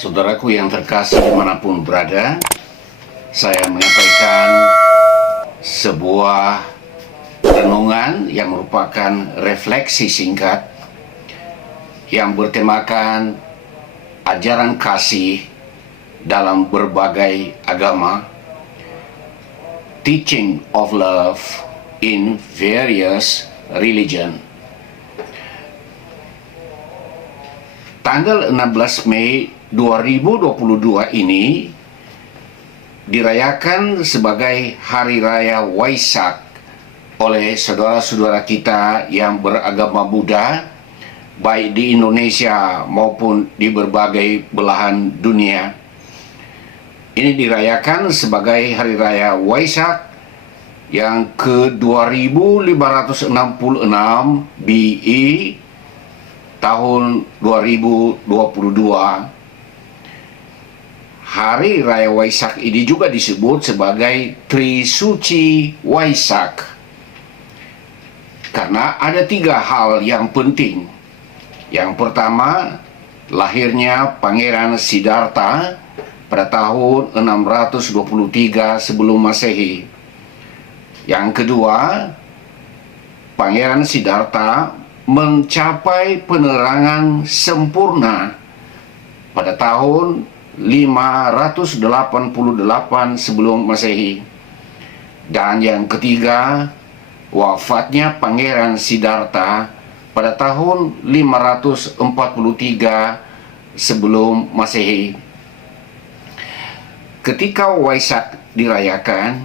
Saudaraku yang terkasih dimanapun berada, saya menyampaikan sebuah renungan yang merupakan refleksi singkat yang bertemakan ajaran kasih dalam berbagai agama, teaching of love in various religion. Tanggal 16 Mei 2022 ini dirayakan sebagai Hari Raya Waisak oleh saudara-saudara kita yang beragama Buddha, baik di Indonesia maupun di berbagai belahan dunia. Ini dirayakan sebagai Hari Raya Waisak yang ke-2566 BE tahun 2022. Hari Raya Waisak ini juga disebut sebagai Trisuci Waisak karena ada 3 hal yang penting. Yang pertama, lahirnya Pangeran Siddhartha pada tahun 623 sebelum Masehi. Yang kedua, Pangeran Siddhartha mencapai penerangan sempurna pada tahun 588 sebelum Masehi. Dan yang ketiga, wafatnya Pangeran Siddhartha pada tahun 543 sebelum Masehi. Ketika Waisak dirayakan,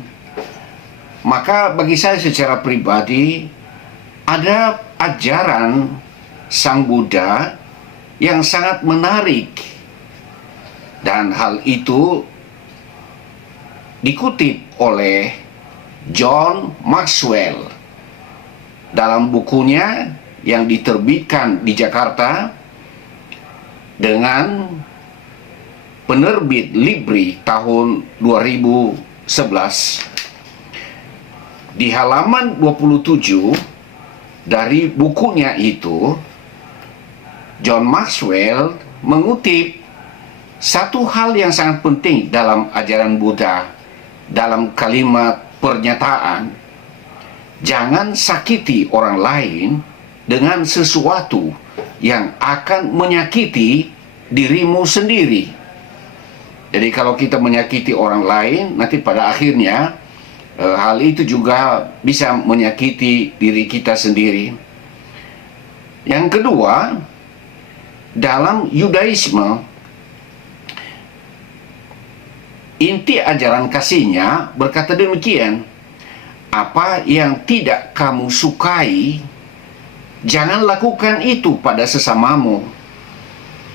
maka bagi saya secara pribadi ada ajaran Sang Buddha yang sangat menarik. Dan hal itu dikutip oleh John Maxwell dalam bukunya yang diterbitkan di Jakarta dengan penerbit Libri tahun 2011. Di halaman 27 dari bukunya itu, John Maxwell mengutip satu hal yang sangat penting dalam ajaran Buddha dalam kalimat pernyataan, jangan sakiti orang lain dengan sesuatu yang akan menyakiti dirimu sendiri. Jadi kalau kita menyakiti orang lain, nanti pada akhirnya hal itu juga bisa menyakiti diri kita sendiri. Yang kedua, dalam Yudaisme, inti ajaran kasihnya berkata demikian, apa yang tidak kamu sukai, jangan lakukan itu pada sesamamu.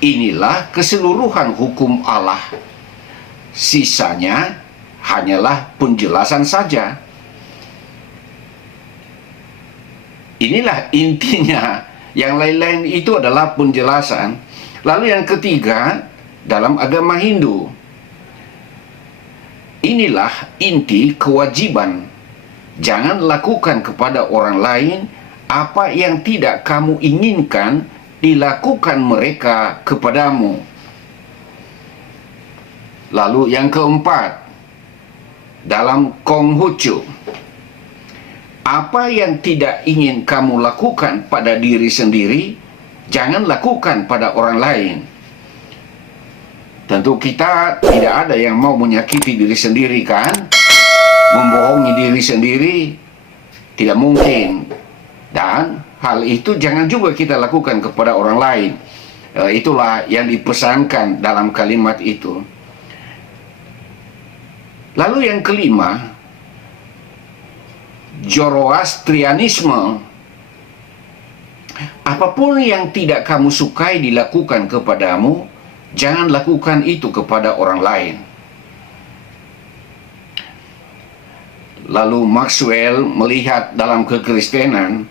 Inilah keseluruhan hukum Allah. Sisanya hanyalah penjelasan saja. Inilah intinya. Yang lain-lain itu adalah penjelasan. Lalu yang ketiga, dalam agama Hindu, inilah inti kewajiban. Jangan lakukan kepada orang lain apa yang tidak kamu inginkan dilakukan mereka kepadamu. Lalu yang keempat, dalam Konghucu, apa yang tidak ingin kamu lakukan pada diri sendiri, jangan lakukan pada orang lain. Tentu kita tidak ada yang mau menyakiti diri sendiri, kan? Membohongi diri sendiri tidak mungkin. Dan hal itu jangan juga kita lakukan kepada orang lain. Itulah yang dipesankan dalam kalimat itu. Lalu yang kelima, Zoroastrianisme. Apapun yang tidak kamu sukai dilakukan kepadamu, jangan lakukan itu kepada orang lain. Lalu Maxwell melihat dalam kekristenan,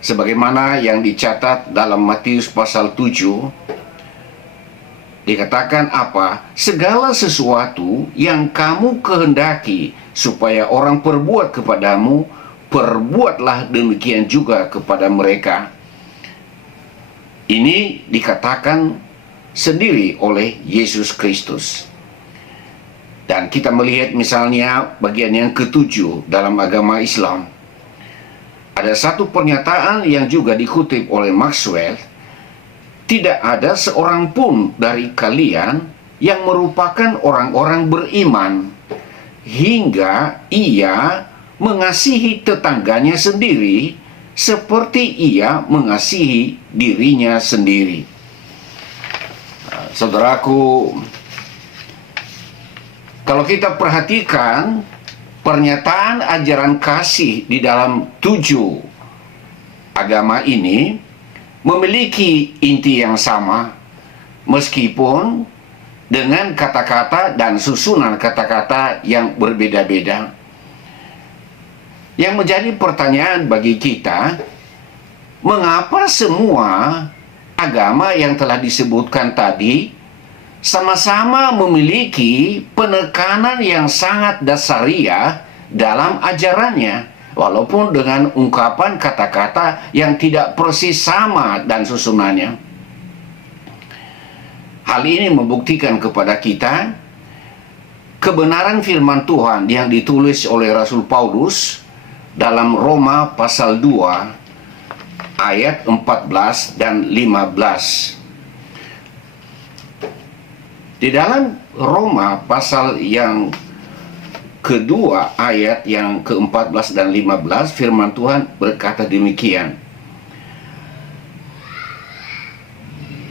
sebagaimana yang dicatat dalam Matius pasal 7, dikatakan apa? Segala sesuatu yang kamu kehendaki supaya orang perbuat kepadamu, perbuatlah demikian juga kepada mereka. Ini dikatakan sendiri oleh Yesus Kristus. Dan kita melihat misalnya bagian yang ketujuh dalam agama Islam. Ada satu pernyataan yang juga dikutip oleh Maxwell, tidak ada seorang pun dari kalian yang merupakan orang-orang beriman hingga ia mengasihi tetangganya sendiri seperti ia mengasihi dirinya sendiri. Saudaraku, kalau kita perhatikan pernyataan ajaran kasih di dalam 7 agama ini memiliki inti yang sama, meskipun dengan kata-kata dan susunan kata-kata yang berbeda-beda. Yang menjadi pertanyaan bagi kita, mengapa semua agama yang telah disebutkan tadi sama-sama memiliki penekanan yang sangat dasariah dalam ajarannya, walaupun dengan ungkapan kata-kata yang tidak persis sama dan susunannya. Hal ini membuktikan kepada kita kebenaran firman Tuhan yang ditulis oleh Rasul Paulus dalam Roma pasal 2 ayat 14 dan 15. Di dalam Roma pasal yang kedua ayat yang ke-14 dan 15, firman Tuhan berkata demikian: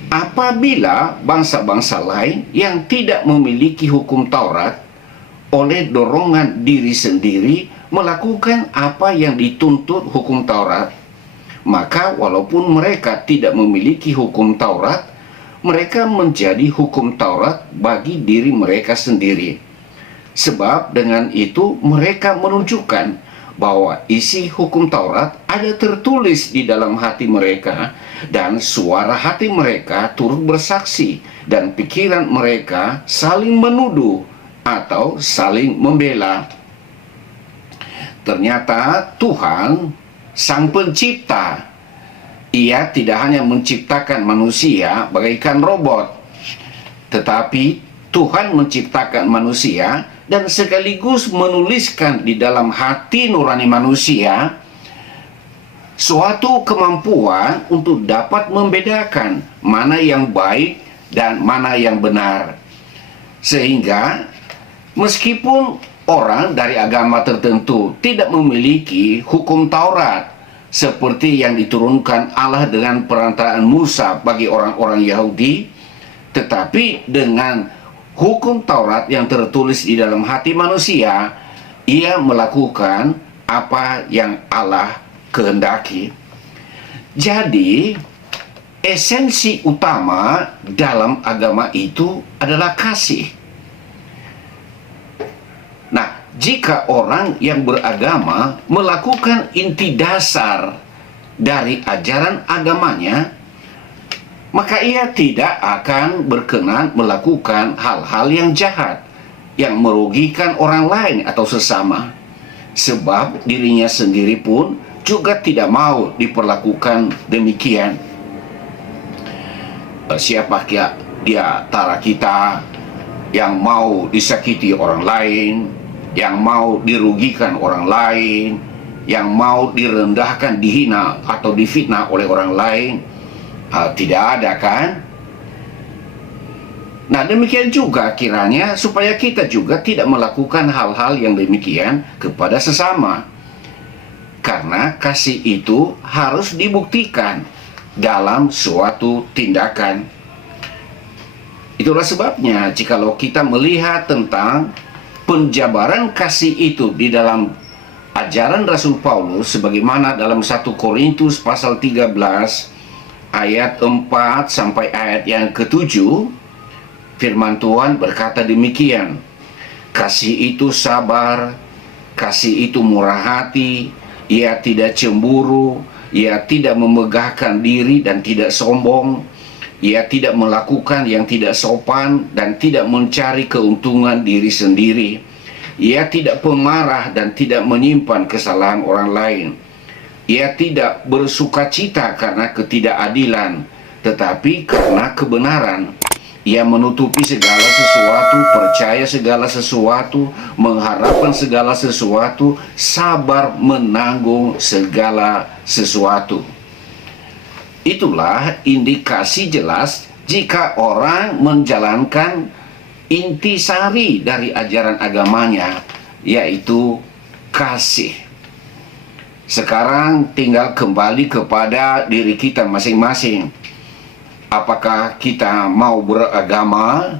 apabila bangsa-bangsa lain yang tidak memiliki hukum Taurat oleh dorongan diri sendiri melakukan apa yang dituntut hukum Taurat, maka walaupun mereka tidak memiliki hukum Taurat, mereka menjadi hukum Taurat bagi diri mereka sendiri. Sebab dengan itu mereka menunjukkan bahwa isi hukum Taurat ada tertulis di dalam hati mereka, dan suara hati mereka turut bersaksi, dan pikiran mereka saling menuduh atau saling membela. Ternyata Tuhan, Sang Pencipta, Ia tidak hanya menciptakan manusia bagaikan robot, tetapi Tuhan menciptakan manusia dan sekaligus menuliskan di dalam hati nurani manusia suatu kemampuan untuk dapat membedakan mana yang baik dan mana yang benar. Sehingga meskipun orang dari agama tertentu tidak memiliki hukum Taurat seperti yang diturunkan Allah dengan perantaraan Musa bagi orang-orang Yahudi, tetapi dengan hukum Taurat yang tertulis di dalam hati manusia, ia melakukan apa yang Allah kehendaki. Jadi, esensi utama dalam agama itu adalah kasih. Nah, jika orang yang beragama melakukan inti dasar dari ajaran agamanya, maka ia tidak akan berkenan melakukan hal-hal yang jahat, yang merugikan orang lain atau sesama. Sebab dirinya sendiri pun juga tidak mau diperlakukan demikian. Siapakah di antara kita yang mau disakiti orang lain, yang mau dirugikan orang lain, yang mau direndahkan, dihina atau difitnah oleh orang lain? Tidak ada, kan? Nah, demikian juga kiranya supaya kita juga tidak melakukan hal-hal yang demikian kepada sesama, karena kasih itu harus dibuktikan dalam suatu tindakan. Itulah sebabnya jikalau kita melihat tentang penjabaran kasih itu di dalam ajaran Rasul Paulus, sebagaimana dalam 1 Korintus pasal 13 ayat 4 sampai ayat yang ke-7, firman Tuhan berkata demikian: kasih itu sabar, kasih itu murah hati, ia tidak cemburu, ia tidak memegahkan diri dan tidak sombong, ia tidak melakukan yang tidak sopan dan tidak mencari keuntungan diri sendiri, ia tidak pemarah dan tidak menyimpan kesalahan orang lain, ia tidak bersukacita karena ketidakadilan, tetapi karena kebenaran. ia menutupi segala sesuatu, percaya segala sesuatu, mengharapkan segala sesuatu, sabar menanggung segala sesuatu. Itulah indikasi jelas jika orang menjalankan intisari dari ajaran agamanya, yaitu kasih. Sekarang tinggal kembali kepada diri kita masing-masing. Apakah kita mau beragama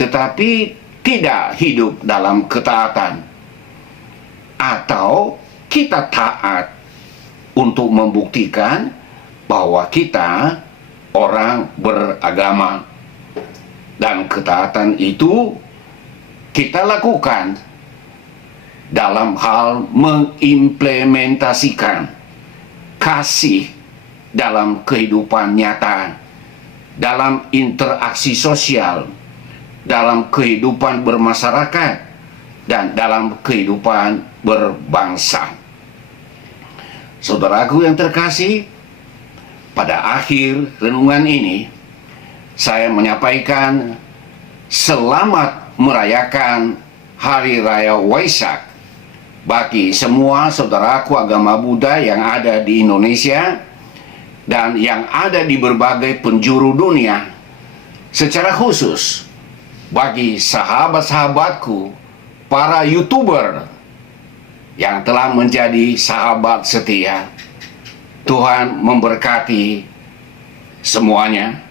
tetapi tidak hidup dalam ketaatan, atau kita taat untuk membuktikan bahwa kita orang beragama, dan ketaatan itu kita lakukan dalam hal mengimplementasikan kasih dalam kehidupan nyata, dalam interaksi sosial, dalam kehidupan bermasyarakat, dan dalam kehidupan berbangsa. Saudaraku yang terkasih, pada akhir renungan ini saya menyampaikan selamat merayakan Hari Raya Waisak bagi semua saudaraku agama Buddha yang ada di Indonesia dan yang ada di berbagai penjuru dunia. Secara khusus bagi sahabat-sahabatku, para YouTuber yang telah menjadi sahabat setia. Tuhan memberkati semuanya.